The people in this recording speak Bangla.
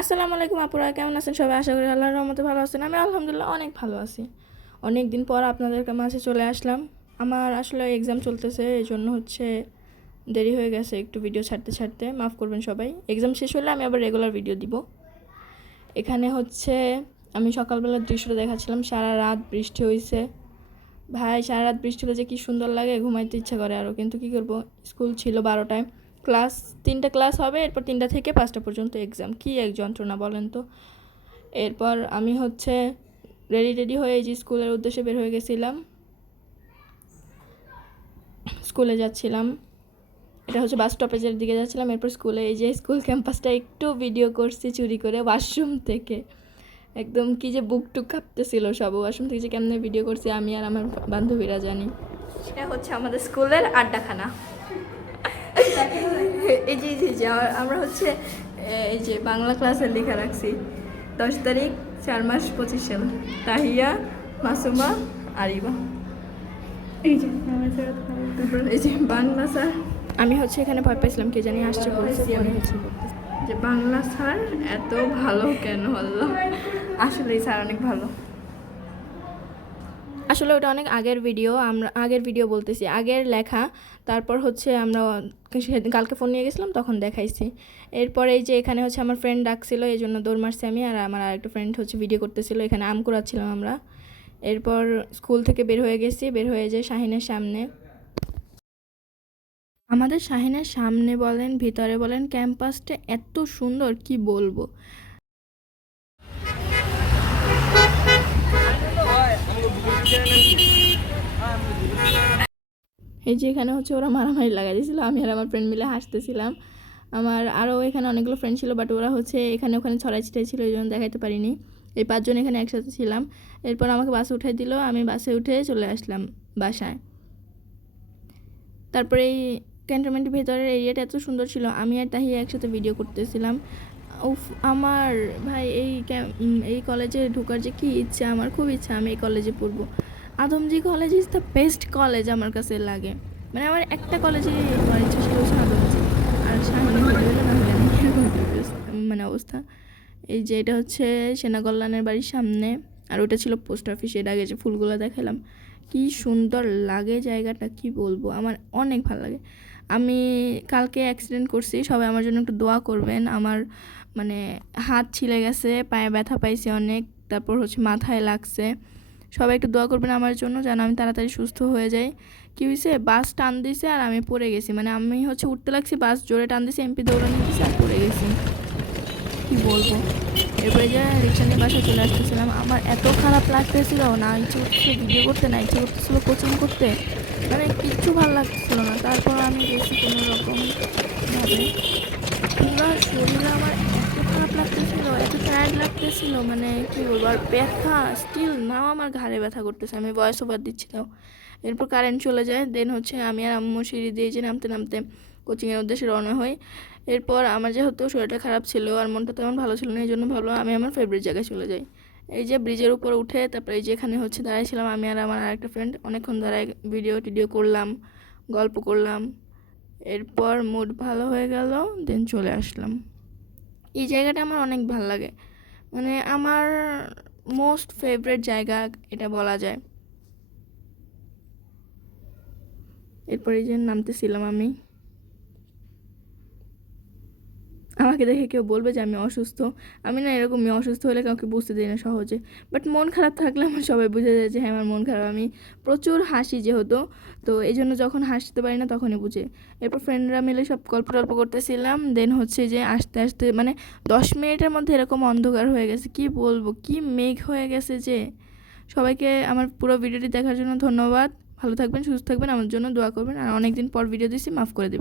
আসসালামু আলাইকুম আপুরা, কেমন আছেন সবাই? আশা করি আল্লাহর রহমতে ভালো আছেন। আমি আলহামদুলিল্লাহ অনেক ভালো আছি। অনেক দিন পর আপনাদের মাঝে চলে আসলাম। আমার আসলে এক্সাম চলতেছে, এই জন্য দেরি হয়ে গেছে একটু ভিডিও ছাড়তে ছাড়তে, মাফ করবেন সবাই। এক্সাম শেষ হলে আমি আবার রেগুলার ভিডিও দিব। এখানে আমি সকালবেলার দৃশ্যটা দেখাচ্ছিলাম। সারা রাত বৃষ্টি হয়েছে ভাই, সারা রাত বৃষ্টি হলে যে কী সুন্দর লাগে, ঘুমাইতে ইচ্ছা করে আরও, কিন্তু কী করবো, স্কুল ছিল 12টায়, তিনটা ক্লাস হবে, এরপর 3টা থেকে 5টা পর্যন্ত এক্সাম। কী এক যন্ত্রণা বলেন তো। এরপর আমি রেডি হয়ে এই যে স্কুলের উদ্দেশ্যে বের হয়ে গেছিলাম, স্কুলে যাচ্ছিলাম। এটা বাস স্টপেজের দিকে যাচ্ছিলাম। এরপর স্কুলে, এই যে স্কুল ক্যাম্পাসটা একটু ভিডিও করছি চুরি করে ওয়াশরুম থেকে। একদম কি যে বুক টুক কাঁপতেছিল সব, ওয়াশরুম থেকে যে কেমনে ভিডিও করছি আমি আর আমার বান্ধবীরা জানি। এটা আমাদের স্কুলের আড্ডাখানা। এই যে আমরা এই যে বাংলা ক্লাসে লেখা রাখছি 10 তারিখ 4 মাস 25 সাল, তাহিয়া, মাসুমা, আরিবা। এই যে বাংলা স্যার, আমি এখানে ভয় পাইছিলাম কে জানি আসছে বলছি আমি যে বাংলা স্যার এত ভালো কেন হলো। আসলে এই স্যার অনেক ভালো। আসলে ওটা অনেক আগের ভিডিও, বলতেছি আগের লেখা। তারপর আমরা কালকে ফোন নিয়ে গেছিলাম, তখন দেখাইছি। এরপর এই যে এখানে আমার ফ্রেন্ড ডাকছিল, এই জন্য দৌড় মারছি আমি, আর আমার আরেকটা ফ্রেন্ড ভিডিও করতেছিল। এখানে আম কুড়াচ্ছিলাম আমরা। এরপর স্কুল থেকে বের হয়ে গেছি, বের হয়ে যে শাহিনের সামনে, আমাদের শাহিনের সামনে বলেন ভিতরে বলেন, ক্যাম্পাসটা এত সুন্দর কি বলবো। এই যে এখানে ওরা মারামারি লাগাই দিয়েছিল, আমি আর আমার ফ্রেন্ড মিলে হাসতেছিলাম। আমার আরও এখানে অনেকগুলো ফ্রেন্ড ছিল, বাট ওরা এখানে ওখানে ছড়াই ছিটাই ছিল, এই জন্য দেখাইতে পারিনি। এই 5 জন এখানে একসাথে ছিলাম। এরপর আমাকে বাসে উঠাই দিল, আমি বাসে উঠে চলে আসলাম বাসায়। তারপরে এই ক্যান্টনমেন্টের ভেতরের এরিয়াটা এত সুন্দর ছিল, আমি আর তাহিয়া একসাথে ভিডিও করতেছিলাম। উফ, আমার ভাই এই কলেজে ঢোকার যে কী ইচ্ছা, আমার খুব ইচ্ছা আমি এই কলেজে পড়বো। Adamjee college is the best college আমার কাছে লাগে। মানে আমার একটা কলেজে হওয়ার ইচ্ছা ছিল, আদমজি। আর মানে অবস্থা। এই যে এটা সেনাকল্যাণের বাড়ির সামনে, আর ওটা ছিল পোস্ট অফিস। এর আগে যে ফুলগুলো দেখালাম, কি সুন্দর লাগে জায়গাটা, কি বলবো, আমার অনেক ভালো লাগে। আমি কালকে অ্যাক্সিডেন্ট করছি, সবাই আমার জন্য একটু দোয়া করবেন। আমার মানে হাত ছিলে গেছে, পায়ে ব্যথা পাইছি অনেক, তারপর মাথায় লাগছে। সবাই একটু দোয়া করবেন আমার জন্য, যেন আমি তাড়াতাড়ি সুস্থ হয়ে যাই। কী হয়েছে, বাস টান দিছে আর আমি পড়ে গেছি। মানে আমি উঠতে লাগছি, বাস জোরে টান দিছে, এমপি দৌড়ানি দিয়েছে আর পড়ে গেছি, কি বলবো। এরপরে যে রিক্সা নিয়ে বাসায় চলে আসতেছিলাম, আমার এত খারাপ লাগতেছিল, না ইচ্ছে করতেছিল ভিডিও করতে, না ইচ্ছে করতেছিল কোচিং করতে, মানে কিচ্ছু ভালো লাগতেছিল না। তারপর আমি গেছি কোনো রকম ভাবে। পুরো শরীরে আমার এত খারাপ লাগতেছিল, এত টায়ার্ড লাগতেছিল, মানে কী বলবো। আর ব্যথা স্টিল নাও আমার ঘাড়ে ব্যথা করতেছে, আমি ভয়েস ওভার দিচ্ছি তাও। এরপর কারেন্ট চলে যায়, দেন আমি আর আম্মু সিঁড়ি দিয়ে যে নামতে নামতে কোচিংয়ের উদ্দেশ্যে রওনা হই। এরপর আমার যেহেতু শরীরটা খারাপ ছিল আর মনটা তেমন ভালো ছিল না, এই জন্য ভাবলাম আমি আমার ফেভারিট জায়গায় চলে যাই। এই যে ব্রিজের উপর উঠে, তারপরে এই যে এখানে দাঁড়াইছিলাম আমি আর আমার আরেকটা ফ্রেন্ড, অনেকক্ষণ দাঁড়ায় ভিডিও করলাম, গল্প করলাম। এরপর মুড ভালো হয়ে গেল, দেন চলে আসলাম। এই জায়গাটা আমার অনেক ভালো লাগে, মানে আমার মোস্ট ফেভারিট জায়গা এটা বলা যায়। এরপর এই যে নামতেছিলাম আমি, আমাকে দেখে কেউ বলবে যে আমি অসুস্থ। আমি না এরকমই, অসুস্থ হলে কাউকে বুঝতে দিই না সহজে, বাট মন খারাপ থাকলে আমার সবাই বুঝে যায় যে হ্যাঁ আমার মন খারাপ। আমি প্রচুর হাসি যেহেতু, তো এই জন্য যখন হাসতে পারি না তখনই বুঝে। এরপর ফ্রেন্ডরা মিলে সব গল্প টল্প করতেছিলাম, দেন যে আস্তে আস্তে মানে 10 মিনিটের মধ্যে এরকম অন্ধকার হয়ে গেছে, কি বলবো, কি মেঘ হয়ে গেছে যে। সবাইকে আমার পুরো ভিডিওটি দেখার জন্য ধন্যবাদ। ভালো থাকবেন, সুস্থ থাকবেন, আমার জন্য দোয়া করবেন, আর অনেকদিন পর ভিডিও দিচ্ছি, মাফ করে দেবেন।